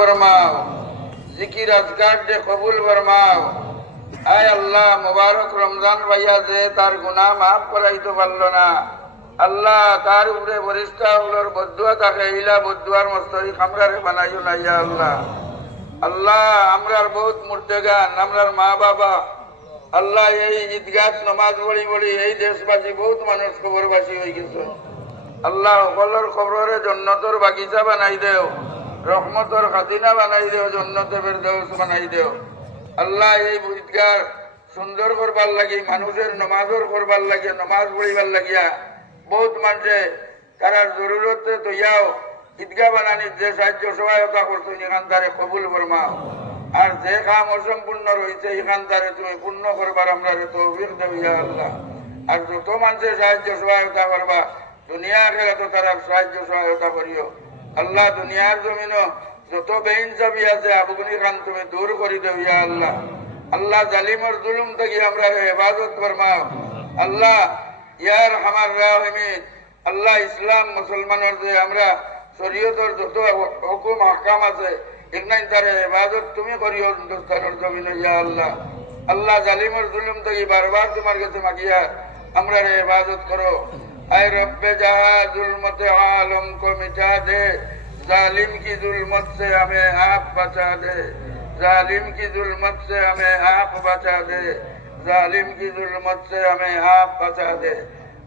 ফরমাও, জিকির আজকার দে কবুল ফরমাও। আয় আল্লাহ, মুবারক রমজান ভাইয়া যে তার গুনাহ মাফ করাইতে পারল না, আল্লাহ তার উপরে ফেরেশতাগুলোর বদদুয়া থাকে, ইলা বদদুয়ার মস্তরি খামরারে বানাইও না ইয়া আল্লাহ। আল্লাহ আমরার বহুত মুর্দেগান, আমরার মা বাবা, আল্লাহ এই ঈদগাহ নমাজ পড়ি পড়ি এই দেশবাসী বহুত মানুষ কবরবাসী হয়ে গেছে। আল্লাহ সকলের খবরের জন্নতর বাগিচা বানাই দেও, রহমতর খাজিনা বানাই দেও, জন্নতে ফেরদৌস বানাই দেও। আল্লাহ এই ঈদগাহ সুন্দর করবার লাগি, মানুষের নমাজর করবার লাগে, নমাজ পড়িবার লাগিয়া বহুত মানুষে তারা জরুরতে তৈয়াও ঈদগাহ বানানির যে সাহায্য সহায়তা করছো এখান তারে কবুল ফরমাও। আর যে কাম অসম্পূর্ণ রয়েছে এখান তারে তুমি পূর্ণ করবার আমরা তৌফিক দেও ইয়া আল্লাহ। আর যত মানুষের সাহায্য সহায়তা করবা দুনিয়া আখিরাতে তারা সাহায্য সহায়তা করিও আল্লাহ। দুনিয়ার জমিনও যত বেইনসাফি আছে আবগুনি খান তুমি দূর করে দেও ইয়া আল্লাহ। আল্লাহ জালিমর জুলুম থেকে আমরা হেফাজত ফরমাও আল্লাহ। ইয়ার আমার রাহিমিন আল্লাহ, ইসলাম মুসলমানের যে আমরা শরীয়তের যত হুকুম হাকাম আছে এখানে তার হেফাজত তুমি করিও হিন্দুস্তানের জমিনে ইয়া আল্লাহ। আল্লাহ জালিমর জুলুম থেকে বারবার তোমার কাছে মাগিয়া আমরা হেফাজত করো। আয় রব্বে জাহা जुल्मत आलम को मिटा दे, जालिम की जुल्मत से हमें आप बचा दे, जालिम की जुल्मत से हमें आप बचा दे, जालिम की जुल्मत से हमें आप बचा दे।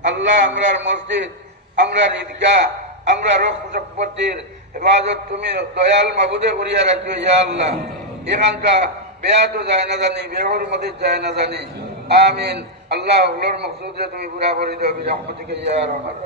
আল্লাহ আমরার মসজিদ, আমরার ঈদগাহ, আমরা রোগ সম্পত্তির হেফাজত তুমি দয়াল মাবুদে করিয়া রাখিও ইয়া আল্লাহ। এখানটা বেয়া তো যায় না জানি, বেহরমতি যায় না জানি। আমিন। আল্লাহ ওগুলোর মকসুদে তুমি পুরা করে দেবে রহমতিকে ইয়া রহমান।